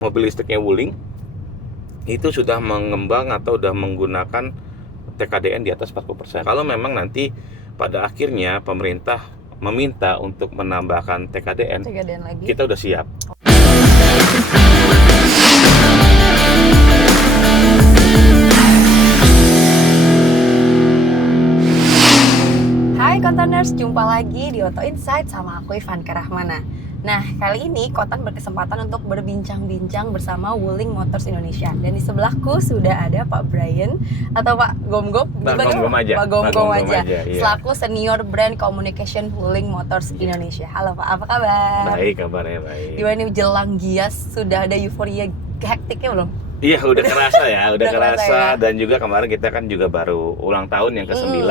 mobil listriknya Wuling itu sudah mengembang atau sudah menggunakan TKDN di atas 40%. Kalau memang nanti pada akhirnya pemerintah meminta untuk menambahkan TKDN lagi. Kita udah siap. Hai Kontaners, jumpa lagi di Auto Insight sama aku Ivanka Rahmana. Nah, kali ini Kontan berkesempatan untuk berbincang-bincang bersama Wuling Motors Indonesia. Dan di sebelahku sudah ada Pak Brian atau Pak Gomgom. Pak Gomgom aja. Pak Gomgom aja. Iya. Selaku Senior Brand Communication Wuling Motors Indonesia. Halo Pak, apa kabar? Baik, kabarnya baik. Gimana nih jelang Gias, sudah ada euforia hektiknya belum? Iya, udah kerasa ya, udah kerasa ya. Dan juga kemarin kita kan juga baru ulang tahun yang ke-9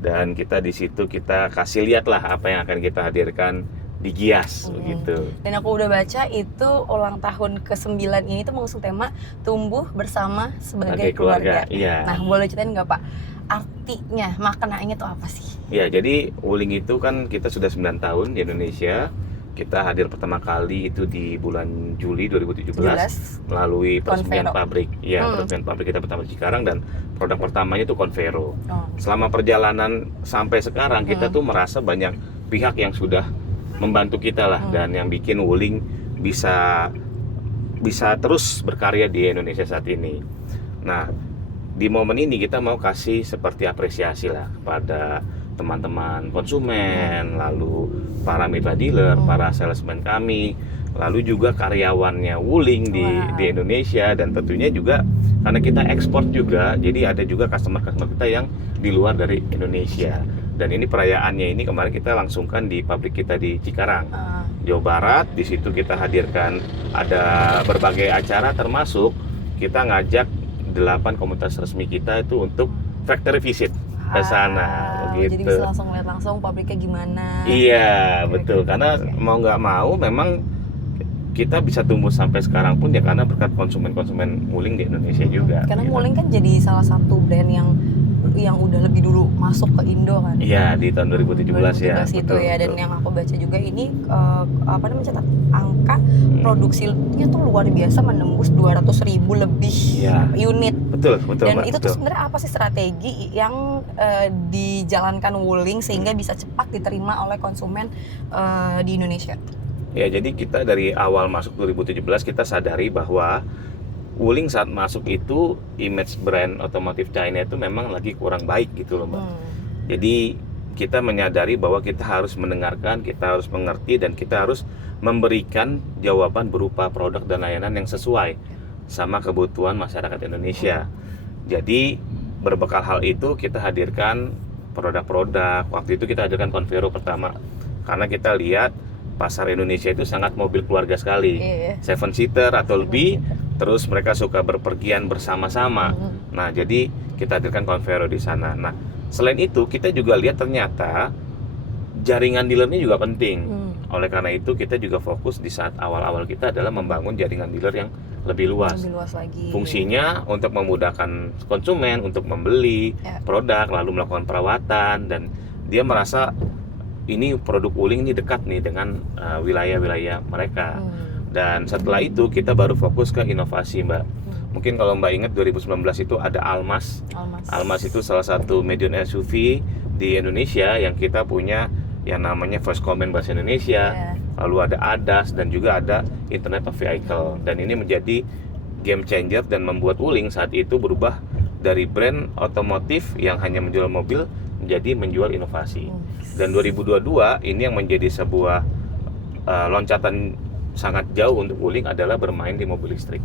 dan kita di situ kita kasih lihat lah apa yang akan kita hadirkan di Gias begitu. Dan aku udah baca itu ulang tahun ke-9 ini tuh mengusung tema tumbuh bersama sebagai keluarga. Iya. Nah, boleh ceritain nggak Pak? Artinya, maknanya tuh apa sih? Ya, jadi Wuling itu kan kita sudah 9 tahun di Indonesia. Kita hadir pertama kali itu di bulan Juli 2017 melalui peresmian pabrik. Ya, peresmian pabrik kita pertama di Cikarang dan produk pertamanya itu Convero. Selama perjalanan sampai sekarang kita tuh merasa banyak pihak yang sudah membantu kita lah dan yang bikin Wuling bisa terus berkarya di Indonesia saat ini. Nah, di momen ini kita mau kasih seperti apresiasi lah kepada teman-teman konsumen, lalu para mitra dealer, para salesman kami, lalu juga karyawannya Wuling di Indonesia, dan tentunya juga karena kita ekspor juga, jadi ada juga customer-customer kita yang di luar dari Indonesia. Dan ini perayaannya ini kemarin kita langsungkan di pabrik kita di Cikarang, Jawa Barat. Di situ kita hadirkan ada berbagai acara, termasuk kita ngajak 8 komunitas resmi kita itu untuk factory visit ke sana. Begitu. Jadi bisa langsung lihat langsung pabriknya gimana. Iya, betul. Karena mau nggak mau memang kita bisa tumbuh sampai sekarang pun ya karena berkat konsumen-konsumen Wuling di Indonesia juga. Karena gitu. Wuling kan jadi salah satu brand yang udah lebih dulu masuk ke Indo kan. Iya, di tahun 2017 ya. Itu betul, ya, dan betul. yang aku baca juga ini mencatat angka produksinya tuh luar biasa, menembus 200.000 lebih unit. Betul. Dan Mbak, itu betul. tuh sebenarnya apa sih strategi yang dijalankan Wuling sehingga bisa cepat diterima oleh konsumen di Indonesia? Ya, jadi kita dari awal masuk 2017 kita sadari bahwa Wuling saat masuk itu image brand otomotif China itu memang lagi kurang baik gitu loh Mbak. Jadi kita menyadari bahwa kita harus mendengarkan, kita harus mengerti, dan kita harus memberikan jawaban berupa produk dan layanan yang sesuai sama kebutuhan masyarakat Indonesia. Jadi berbekal hal itu kita hadirkan produk-produk. Waktu itu kita hadirkan Convero pertama karena kita lihat pasar Indonesia itu sangat mobil keluarga sekali, 7-seater atau lebih. Terus mereka suka berpergian bersama-sama. Nah, jadi kita hadirkan Convero di sana. Nah, selain itu kita juga lihat ternyata jaringan dealernya juga penting. Oleh karena itu kita juga fokus di saat awal-awal kita adalah membangun jaringan dealer yang lebih luas. Lagi. Fungsinya untuk memudahkan konsumen untuk membeli produk, lalu melakukan perawatan, dan dia merasa ini produk Wuling ini dekat nih dengan wilayah-wilayah mereka. Dan setelah itu kita baru fokus ke inovasi Mbak. Mungkin kalau Mbak ingat 2019 itu ada Almas. Almas itu salah satu medium SUV di Indonesia yang kita punya yang namanya voice command bahasa Indonesia. Lalu ada ADAS dan juga ada Internet of Vehicle. Dan ini menjadi game changer dan membuat Wuling saat itu berubah dari brand otomotif yang hanya menjual mobil menjadi menjual inovasi. Dan 2022 ini yang menjadi sebuah loncatan sangat jauh untuk Wuling adalah bermain di mobil listrik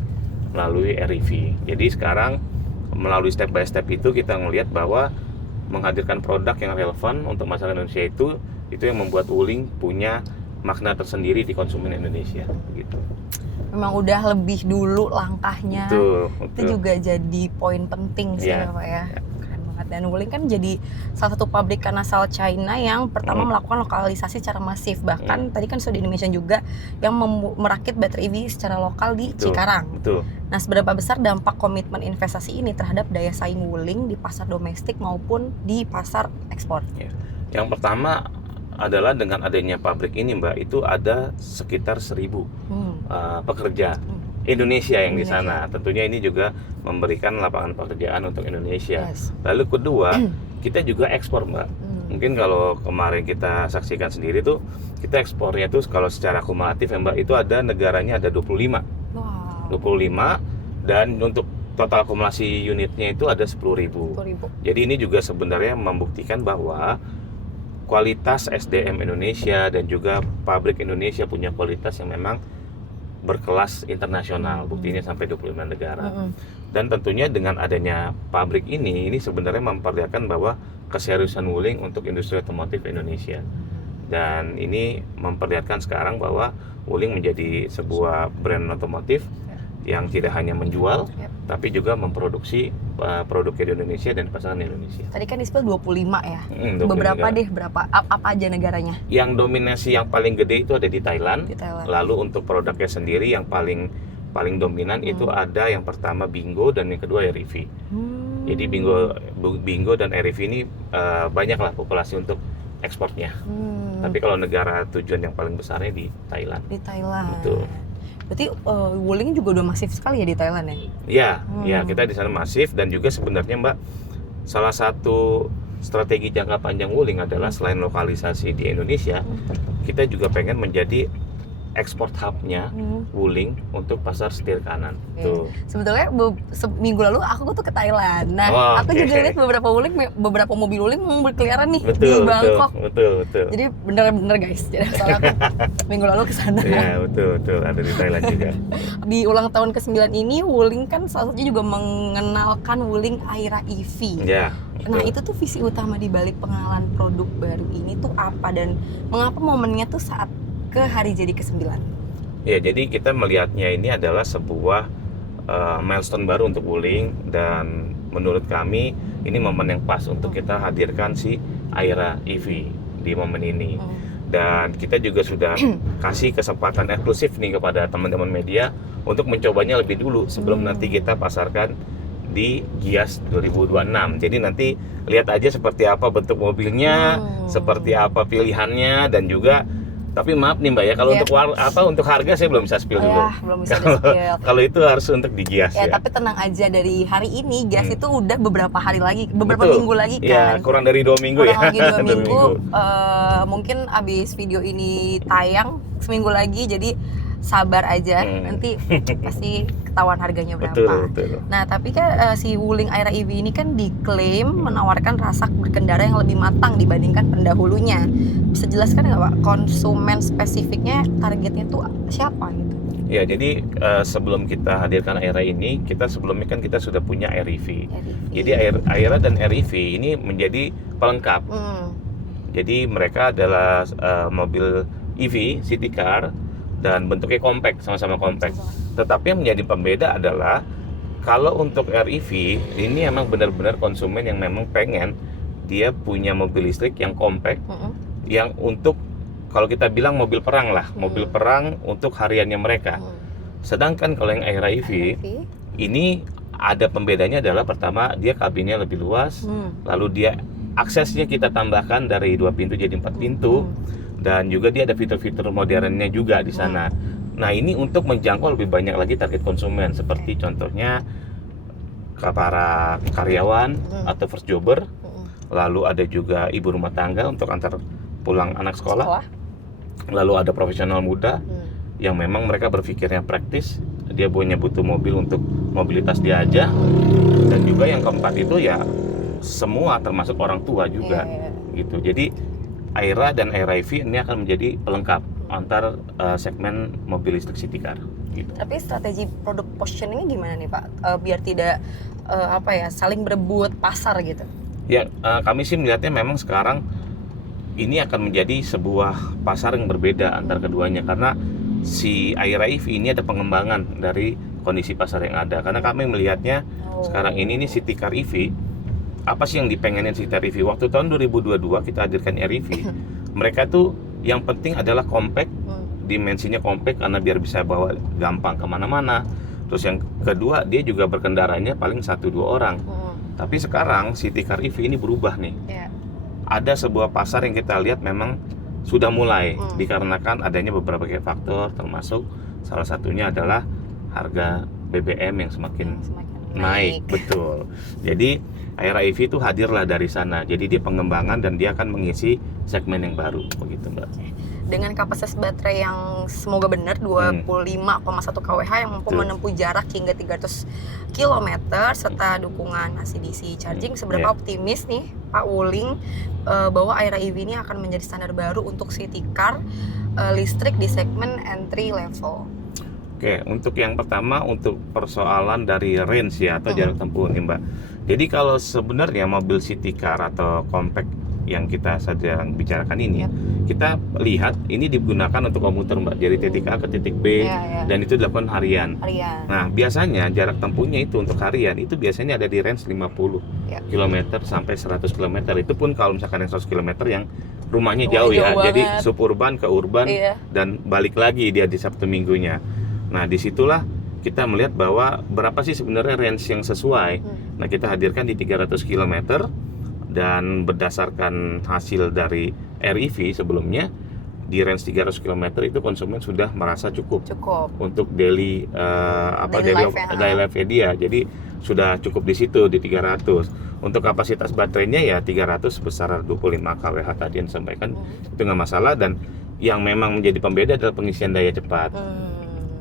melalui REV. Jadi sekarang melalui step by step itu kita melihat bahwa menghadirkan produk yang relevan untuk masyarakat Indonesia itu yang membuat Wuling punya makna tersendiri di konsumen Indonesia gitu. Memang udah lebih dulu langkahnya. Betul. Itu juga jadi poin penting sih Pak ya. Dan Wuling kan jadi salah satu pabrikan asal China yang pertama melakukan lokalisasi secara masif. Bahkan tadi kan sudah di Indonesia juga yang merakit baterai EV secara lokal di Cikarang. Betul. Nah, seberapa besar dampak komitmen investasi ini terhadap daya saing Wuling di pasar domestik maupun di pasar ekspor? Yang pertama adalah dengan adanya pabrik ini Mbak, itu ada sekitar 1.000 pekerja Indonesia yang di sana. Tentunya ini juga memberikan lapangan pekerjaan untuk Indonesia. Yes. Lalu kedua, kita juga ekspor, Mbak. Mungkin kalau kemarin kita saksikan sendiri tuh, kita ekspornya tuh kalau secara kumulatif ya Mbak, itu ada negaranya ada 25. Wow. 25, dan untuk total akumulasi unitnya itu ada 10.000. 10.000. Jadi ini juga sebenarnya membuktikan bahwa kualitas SDM Indonesia dan juga pabrik Indonesia punya kualitas yang memang berkelas internasional. Buktinya sampai 25 negara. Dan tentunya dengan adanya pabrik ini sebenarnya memperlihatkan bahwa keseriusan Wuling untuk industri otomotif Indonesia. Dan ini memperlihatkan sekarang bahwa Wuling menjadi sebuah brand otomotif yang tidak hanya menjual, tapi juga memproduksi produk di Indonesia dan pasaran Indonesia. Tadi kan di-spill 25 ya. 25 Beberapa negara. deh, apa aja negaranya? Yang dominasi yang paling gede itu ada di Thailand. Di Thailand. Lalu untuk produknya sendiri yang paling dominan itu ada yang pertama Bingo dan yang kedua REV. Jadi Bingo dan REV ini banyaklah populasi untuk ekspornya. Tapi kalau negara tujuan yang paling besarnya di Thailand. Di Thailand. Betul. Berarti Wuling juga udah masif sekali ya di Thailand ya? Ya, ya kita di sana masif. Dan juga sebenarnya Mbak, salah satu strategi jangka panjang Wuling adalah selain lokalisasi di Indonesia, kita juga pengen menjadi ekspor hub-nya Wuling untuk pasar setir kanan. Tuh. Sebetulnya minggu lalu aku tuh ke Thailand. Nah, aku juga lihat beberapa mobil Wuling mau berkeliaran nih di Bangkok. Betul. Jadi bener-bener guys. Jadi soalnya aku minggu lalu ke sana. Iya, betul. Ada di Thailand juga. Di ulang tahun ke-9 ini Wuling kan salah satunya juga mengenalkan Wuling Aira EV. Ya. Nah, itu tuh visi utama di balik pengenalan produk baru ini tuh apa, dan mengapa momennya tuh saat ke hari jadi ke-9? Ya, jadi kita melihatnya ini adalah sebuah milestone baru untuk Wuling, dan menurut kami ini momen yang pas untuk kita hadirkan si Aira EV di momen ini. Dan kita juga sudah kasih kesempatan eksklusif nih kepada teman-teman media untuk mencobanya lebih dulu sebelum nanti kita pasarkan di Gias 2026. Jadi nanti lihat aja seperti apa bentuk mobilnya, seperti apa pilihannya, dan juga tapi maaf nih Mbak ya, kalau untuk harga saya belum bisa spill dulu. Belum bisa di-spill. Kalau itu harus untuk di Gias ya. Tapi tenang aja, dari hari ini Gias itu udah beberapa hari lagi, beberapa minggu lagi kan. Ya, kurang dari 2 minggu kurang ya. lagi 2 minggu. Mungkin abis video ini tayang seminggu lagi, jadi sabar aja, nanti pasti ketahuan harganya berapa. Betul. Nah, tapi kan si Wuling Aira EV ini kan diklaim menawarkan rasa berkendara yang lebih matang dibandingkan pendahulunya. Bisa jelaskan nggak Pak, konsumen spesifiknya, targetnya tuh siapa gitu? Ya, jadi sebelum kita hadirkan Aira ini, sebelumnya kan kita sudah punya REV. Jadi Aira dan REV ini menjadi pelengkap. Jadi mereka adalah mobil EV, city car, dan bentuknya compact, sama-sama compact. Tetapi yang menjadi pembeda adalah kalau untuk REV ini emang benar-benar konsumen yang memang pengen dia punya mobil listrik yang compact, yang untuk kalau kita bilang mobil perang lah, mobil perang untuk hariannya mereka. Sedangkan kalau yang Aira EV ini ada pembedanya adalah pertama dia kabinnya lebih luas, lalu dia aksesnya kita tambahkan dari 2 pintu jadi 4 pintu. Dan juga dia ada fitur-fitur modernnya juga di sana. Nah, ini untuk menjangkau lebih banyak lagi target konsumen, seperti contohnya ke para karyawan atau first jobber. Lalu ada juga ibu rumah tangga untuk antar pulang anak sekolah. Lalu ada profesional muda yang memang mereka berpikirnya praktis, dia butuh mobil untuk mobilitas dia aja. Dan juga yang keempat itu ya semua, termasuk orang tua juga gitu. Jadi Aira dan Aira EV ini akan menjadi pelengkap antar segmen mobil listrik city car gitu. Tapi strategi produk positioningnya gimana nih Pak? Biar tidak saling berebut pasar gitu. Ya, kami sih melihatnya memang sekarang ini akan menjadi sebuah pasar yang berbeda antar keduanya, karena si Aira EV ini ada pengembangan dari kondisi pasar yang ada. Karena kami melihatnya sekarang ini nih city car EV, apa sih yang dipengenin city car EV? Waktu tahun 2022 kita hadirkan REV, mereka tuh yang penting adalah compact, dimensinya compact karena biar bisa bawa gampang kemana-mana. Terus yang kedua, dia juga berkendaranya paling 1-2 orang. Tapi sekarang city car EV ini berubah nih. Ada sebuah pasar yang kita lihat memang sudah mulai dikarenakan adanya beberapa faktor, termasuk salah satunya adalah harga BBM yang semakin naik. Betul. Jadi Aira EV itu hadirlah dari sana. Jadi dia pengembangan dan dia akan mengisi segmen yang baru begitu, Mbak. Dengan kapasitas baterai yang semoga benar 25,1 kWh yang mampu menempuh jarak hingga 300 km serta dukungan AC/DC charging, seberapa optimis nih Pak Wuling bahwa Aira EV ini akan menjadi standar baru untuk city car listrik di segmen entry level? Oke, untuk yang pertama untuk persoalan dari range ya atau jarak tempuh nih, Mbak. Jadi kalau sebenarnya mobil city car atau compact yang kita sedang bicarakan ini, kita lihat ini digunakan untuk komuter, Mbak, dari titik A ke titik B, dan itu dilakukan harian. Nah, biasanya jarak tempuhnya itu untuk harian itu biasanya ada di range 50 km sampai 100 km. Itu pun kalau misalkan yang 100 km yang rumahnya jauh ya, jadi suburban ke urban dan balik lagi dia di Sabtu Minggunya. Nah, disitulah kita melihat bahwa berapa sih sebenarnya range yang sesuai. Nah, kita hadirkan di 300 km. Dan berdasarkan hasil dari REV sebelumnya di range 300 km itu konsumen sudah merasa cukup untuk daily life dia. Jadi sudah cukup di situ di 300. Untuk kapasitas baterainya ya 300 sebesar 25 kWh tadi yang disampaikan, itu nggak masalah. Dan yang memang menjadi pembeda adalah pengisian daya cepat.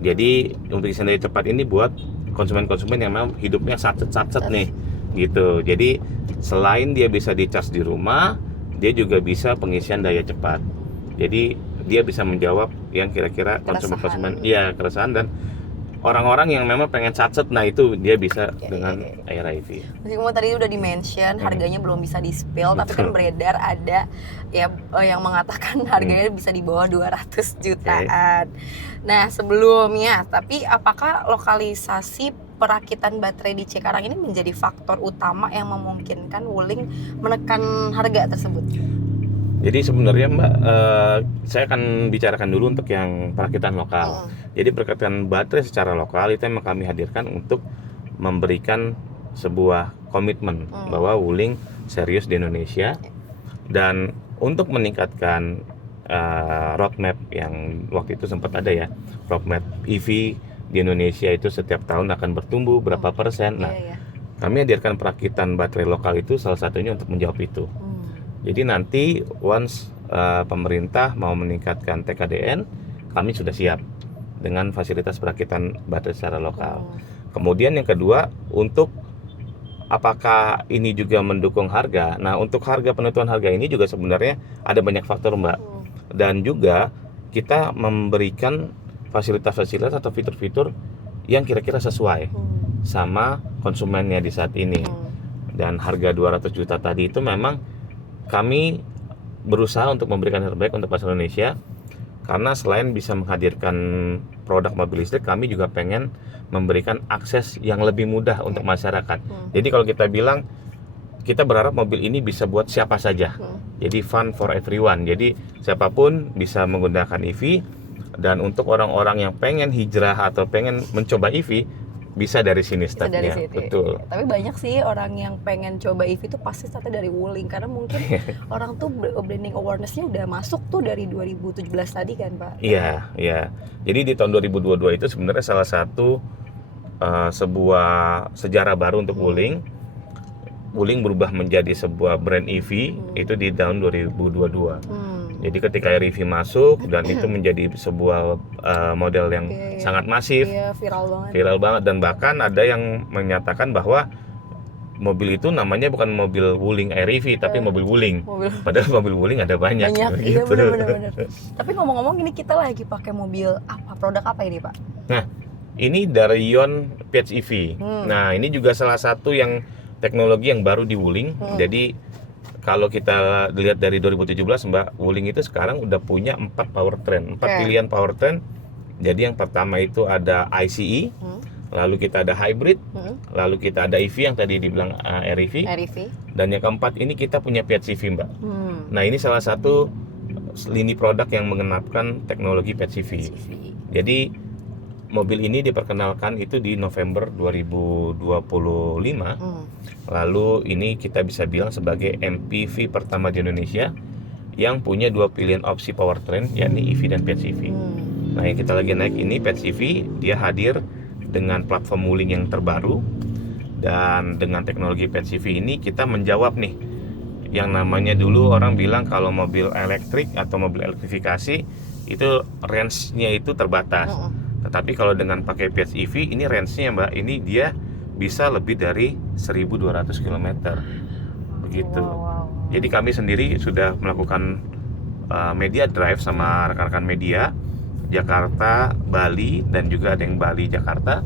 Jadi untuk pengisian daya cepat ini buat konsumen-konsumen yang memang hidupnya satset nih gitu. Jadi selain dia bisa di-charge di rumah, dia juga bisa pengisian daya cepat. Jadi dia bisa menjawab yang kira-kira konsumen-konsumen keresahan dan orang-orang yang memang pengen satset. Nah, itu dia bisa dengan Aira EV. Meskipun tadi udah di-mention harganya belum bisa di-spill, tapi kan beredar ada yang mengatakan harganya bisa di bawah 200 jutaan. Nah, sebelumnya, tapi apakah lokalisasi perakitan baterai di Cikarang ini menjadi faktor utama yang memungkinkan Wuling menekan harga tersebut? Jadi sebenarnya, Mbak, saya akan bicarakan dulu untuk yang perakitan lokal. Jadi perakitan baterai secara lokal itu memang kami hadirkan untuk memberikan sebuah komitmen bahwa Wuling serius di Indonesia. Dan untuk meningkatkan roadmap yang waktu itu sempat ada ya, roadmap EV di Indonesia itu setiap tahun akan bertumbuh berapa persen. Nah, kami hadirkan perakitan baterai lokal itu salah satunya untuk menjawab itu. Jadi nanti once pemerintah mau meningkatkan TKDN, kami sudah siap dengan fasilitas perakitan baterai secara lokal. Kemudian yang kedua, untuk apakah ini juga mendukung harga? Nah, untuk harga, penentuan harga ini juga sebenarnya ada banyak faktor, Mbak. Dan juga kita memberikan fasilitas-fasilitas atau fitur-fitur yang kira-kira sesuai sama konsumennya di saat ini. Dan harga 200 juta tadi itu memang kami berusaha untuk memberikan yang terbaik untuk pasar Indonesia, karena selain bisa menghadirkan produk mobil listrik, kami juga pengen memberikan akses yang lebih mudah untuk masyarakat. Jadi kalau kita bilang, kita berharap mobil ini bisa buat siapa saja. Jadi fun for everyone. Jadi siapapun bisa menggunakan EV. Dan untuk orang-orang yang pengen hijrah atau pengen mencoba EV, bisa dari sini startnya. Betul. Tapi banyak sih orang yang pengen coba EV itu pasti startnya dari Wuling, karena mungkin orang tuh branding awareness-nya udah masuk tuh dari 2017 tadi kan, Pak? Iya. Jadi di tahun 2022 itu sebenarnya salah satu sebuah sejarah baru untuk Wuling. Wuling berubah menjadi sebuah brand EV itu di tahun 2022. Jadi ketika EV masuk dan itu menjadi sebuah model yang sangat masif, viral banget, dan bahkan ada yang menyatakan bahwa mobil itu namanya bukan mobil Wuling EV tapi mobil Wuling. Padahal mobil Wuling ada banyak. Iya, benar. Tapi ngomong-ngomong, ini kita lagi pakai mobil apa? Produk apa ini, Pak? Nah, ini dari Ion PHEV. Nah, ini juga salah satu yang teknologi yang baru di Wuling. Jadi kalau kita lihat dari 2017, Mbak, Wuling itu sekarang udah punya 4 powertrain, 4 pilihan powertrain. Jadi yang pertama itu ada ICE, lalu kita ada hybrid, lalu kita ada EV yang tadi dibilang REV, dan yang keempat ini kita punya PHEV, Mbak. Nah, ini salah satu lini produk yang mengenapkan teknologi PHEV. Jadi mobil ini diperkenalkan itu di November 2025. Lalu ini kita bisa bilang sebagai MPV pertama di Indonesia yang punya 2 pilihan opsi powertrain, yakni EV dan PHEV. Nah, yang kita lagi naik ini PHEV, dia hadir dengan platform Wuling yang terbaru dan dengan teknologi PHEV ini kita menjawab nih yang namanya dulu orang bilang kalau mobil elektrik atau mobil elektrifikasi itu range-nya itu terbatas. Tetapi kalau dengan pakai PHEV ini range-nya Mbak, ini dia bisa lebih dari 1.200 km. Begitu. Jadi kami sendiri sudah melakukan media drive sama rekan-rekan media Jakarta, Bali, dan juga ada yang Bali, Jakarta.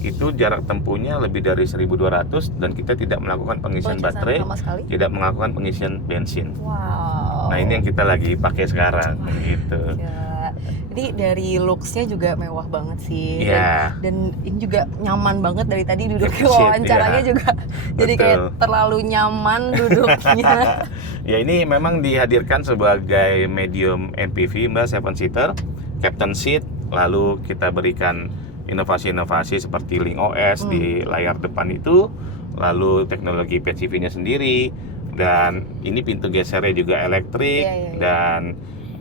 Itu jarak tempuhnya lebih dari 1.200 dan kita tidak melakukan pengisian baterai, tidak melakukan pengisian bensin. Wow. Nah ini yang kita lagi pakai sekarang, gitu. Ya. Jadi dari looks-nya juga mewah banget sih. Ya. Dan ini juga nyaman banget dari tadi duduk wawancaranya juga. Jadi kayak terlalu nyaman duduknya. Ya ini memang dihadirkan sebagai medium MPV Mbak, 7-seater, captain seat, lalu kita berikan inovasi-inovasi seperti Link OS di layar depan itu, lalu teknologi PHEV-nya sendiri, dan ini pintu gesernya juga elektrik, dan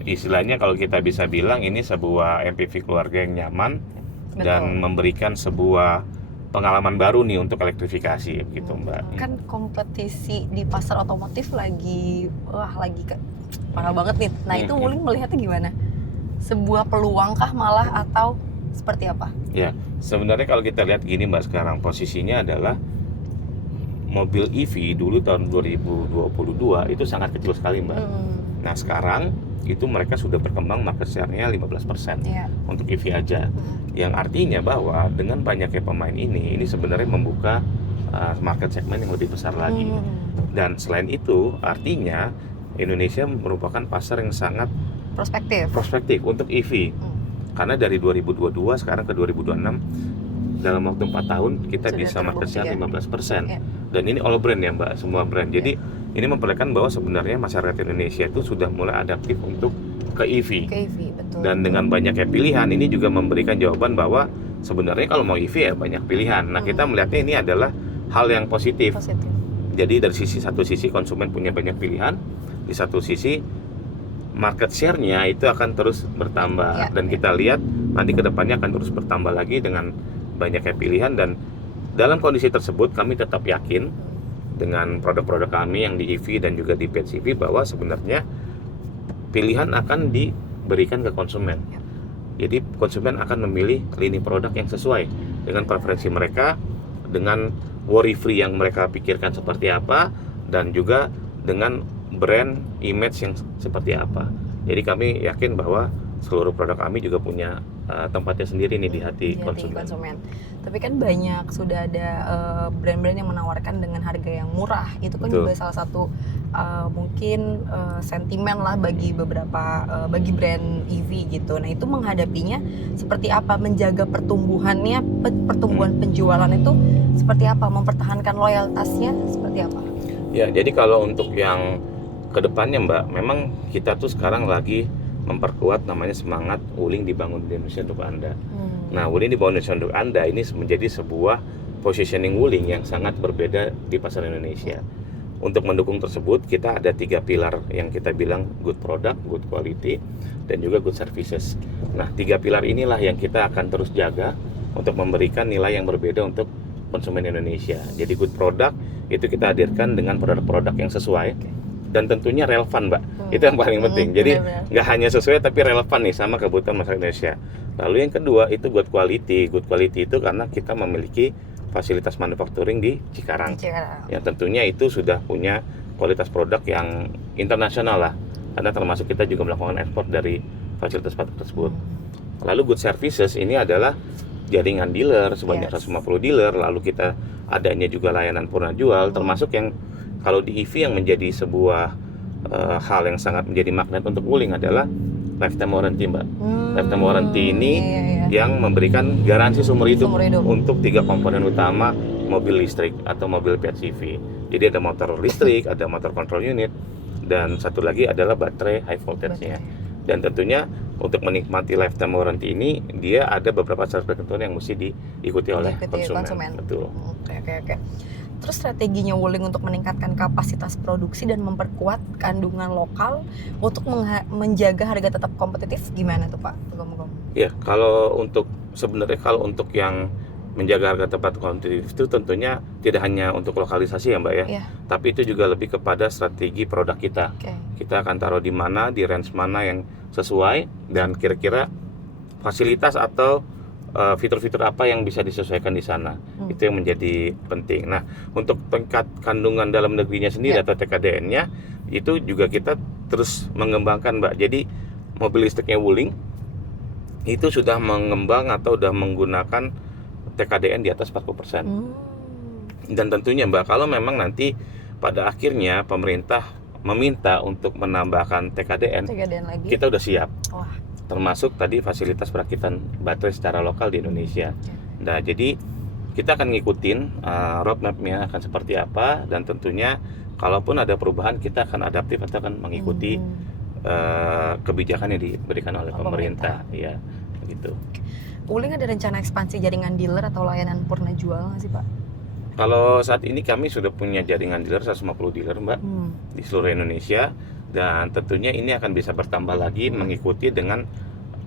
istilahnya kalau kita bisa bilang ini sebuah MPV keluarga yang nyaman. Betul. Dan memberikan sebuah pengalaman baru nih untuk elektrifikasi gitu Mbak. Kan kompetisi di pasar otomotif lagi parah banget nih. Nah itu Wuling melihatnya gimana? Sebuah peluangkah malah atau seperti apa? Ya, sebenarnya kalau kita lihat gini Mbak, sekarang posisinya adalah mobil EV dulu tahun 2022 itu sangat kecil sekali Mbak. Nah sekarang itu mereka sudah berkembang market share-nya 15% untuk EV aja. Yang artinya bahwa dengan banyaknya pemain ini sebenarnya membuka market segmen yang lebih besar lagi. Dan selain itu artinya Indonesia merupakan pasar yang sangat prospektif untuk EV. Karena dari 2022 sekarang ke 2026 dalam waktu 4 tahun kita sudah bisa market share 15%. Dan ini all brand ya Mbak, semua brand. Jadi ini memperlihatkan bahwa sebenarnya masyarakat Indonesia itu sudah mulai adaptif untuk ke EV. Betul. Dan dengan banyaknya pilihan ini juga memberikan jawaban bahwa sebenarnya kalau mau EV ya banyak pilihan. Nah, kita melihatnya ini adalah hal yang positif. Jadi dari satu sisi konsumen punya banyak pilihan, di satu sisi market share-nya itu akan terus bertambah. Dan kita lihat nanti ke depannya akan terus bertambah lagi dengan banyaknya pilihan, dan dalam kondisi tersebut kami tetap yakin dengan produk-produk kami yang di EV dan juga di PHEV bahwa sebenarnya pilihan akan diberikan ke konsumen. Jadi konsumen akan memilih lini produk yang sesuai dengan preferensi mereka, dengan worry free yang mereka pikirkan seperti apa, dan juga dengan brand image yang seperti apa. Jadi kami yakin bahwa seluruh produk kami juga punya tempatnya sendiri nih di hati konsumen. Tapi kan banyak sudah ada brand-brand yang menawarkan dengan harga yang murah. Itu kan juga salah satu mungkin sentimen lah bagi beberapa bagi brand EV gitu. Nah itu menghadapinya seperti apa? Menjaga pertumbuhan penjualan itu seperti apa? Mempertahankan loyalitasnya seperti apa? Ya jadi kalau untuk yang kedepannya Mbak, memang kita tuh sekarang lagi memperkuat namanya semangat Wuling dibangun di Indonesia untuk Anda. Nah, Wuling dibangun di Indonesia untuk Anda ini menjadi sebuah positioning Wuling yang sangat berbeda di pasar Indonesia. Untuk mendukung tersebut, kita ada 3 pilar yang kita bilang good product, good quality, dan juga good services. Nah, 3 pilar inilah yang kita akan terus jaga untuk memberikan nilai yang berbeda untuk konsumen Indonesia. Jadi good product itu kita hadirkan dengan produk-produk yang sesuai dan tentunya relevan Mbak. Itu yang paling penting. Jadi nggak hanya sesuai tapi relevan nih sama kebutuhan masyarakat Indonesia. Lalu yang kedua itu good quality. Good quality itu karena kita memiliki fasilitas manufacturing di Cikarang. Yang tentunya itu sudah punya kualitas produk yang internasional lah. Karena termasuk kita juga melakukan ekspor dari fasilitas tersebut. Lalu good services ini adalah jaringan dealer sebanyak 150 dealer. Lalu kita adanya juga layanan purna jual, termasuk yang kalau di EV yang menjadi sebuah hal yang sangat menjadi magnet untuk Wuling adalah lifetime warranty Mbak. Lifetime warranty ini yang memberikan garansi seumur hidup untuk 3 komponen utama mobil listrik atau mobil PHEV. Jadi ada motor listrik, ada motor control unit, dan satu lagi adalah baterai high voltage-nya. Dan tentunya untuk menikmati lifetime warranty ini dia ada beberapa syarat ketentuan yang mesti diikuti oleh konsumen. Betul. Oke. Terus strateginya Wuling untuk meningkatkan kapasitas produksi dan memperkuat kandungan lokal untuk menjaga harga tetap kompetitif gimana tuh Pak? Ya, kalau untuk sebenarnya kalau untuk yang menjaga harga tempat kompetitif itu tentunya tidak hanya untuk lokalisasi ya Mbak ya, tapi itu juga lebih kepada strategi produk kita. Kita akan taruh di mana, di range mana yang sesuai, dan kira-kira fasilitas atau fitur-fitur apa yang bisa disesuaikan di sana. Itu yang menjadi penting. Nah, untuk tingkat kandungan dalam negerinya sendiri atau TKDN-nya itu juga kita terus mengembangkan Mbak. Jadi mobil listriknya Wuling itu sudah mengembang atau sudah menggunakan TKDN di atas 40%. Dan tentunya Mbak, kalau memang nanti pada akhirnya pemerintah meminta untuk menambahkan TKDN lagi, kita udah siap. Termasuk tadi fasilitas perakitan baterai secara lokal di Indonesia. Nah, jadi kita akan ngikutin roadmap-nya akan seperti apa, dan tentunya kalaupun ada perubahan kita akan adaptif atau akan mengikuti kebijakan yang diberikan oleh pemerintah. Ya, begitu. Wuling ada rencana ekspansi jaringan dealer atau layanan purna jual nggak sih Pak? Kalau saat ini kami sudah punya jaringan dealer 150 dealer Mbak di seluruh Indonesia, dan tentunya ini akan bisa bertambah lagi mengikuti dengan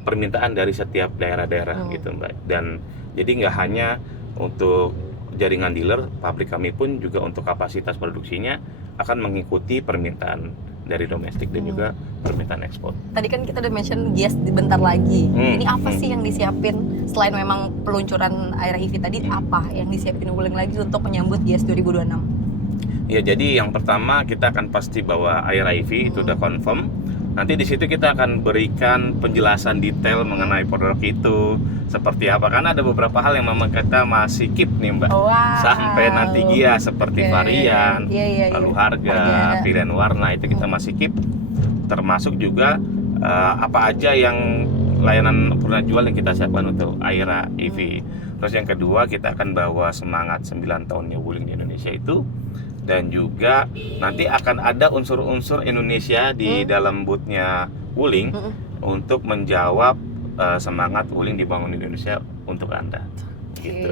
permintaan dari setiap daerah-daerah gitu Mbak. Dan jadi nggak hanya untuk jaringan dealer, pabrik kami pun juga untuk kapasitas produksinya akan mengikuti permintaan dari domestik dan juga permintaan ekspor. Tadi kan kita udah mention Gias bentar lagi. Ini apa sih yang disiapin selain memang peluncuran Aira EV tadi? Apa yang disiapin Wuling lagi untuk menyambut Gias 2026? Ya, jadi yang pertama kita akan pasti bawa Aira EV itu udah confirm. Nanti di situ kita akan berikan penjelasan detail mengenai produk itu seperti apa. Karena ada beberapa hal yang memang kita masih keep nih Mbak. Sampai nanti Gias seperti varian, lalu harga, pilihan warna itu kita masih keep. Termasuk juga apa aja yang layanan purna jual yang kita siapkan untuk Aira EV. Terus yang kedua, kita akan bawa semangat 9 tahunnya Wuling di Indonesia itu. Dan juga nanti akan ada unsur-unsur Indonesia di dalam boothnya Wuling untuk menjawab semangat Wuling dibangun di Indonesia untuk Anda. Gitu.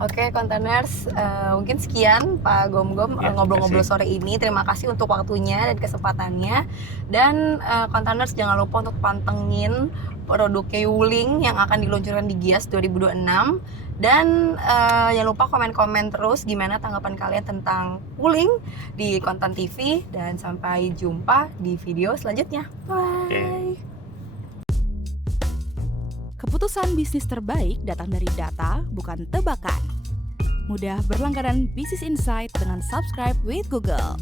Oke, kontainers, mungkin sekian Pak Gom-Gom ngobrol-ngobrol sore ini. Terima kasih untuk waktunya dan kesempatannya. Dan kontainers jangan lupa untuk pantengin produknya Wuling yang akan diluncurkan di Gias 2026. Dan jangan lupa komen-komen terus gimana tanggapan kalian tentang Wuling di Kontan TV. Dan sampai jumpa di video selanjutnya. Bye. Keputusan bisnis terbaik datang dari data, bukan tebakan. Mudah berlangganan Business Insight dengan subscribe with Google.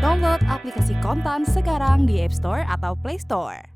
Download aplikasi Kontan sekarang di App Store atau Play Store.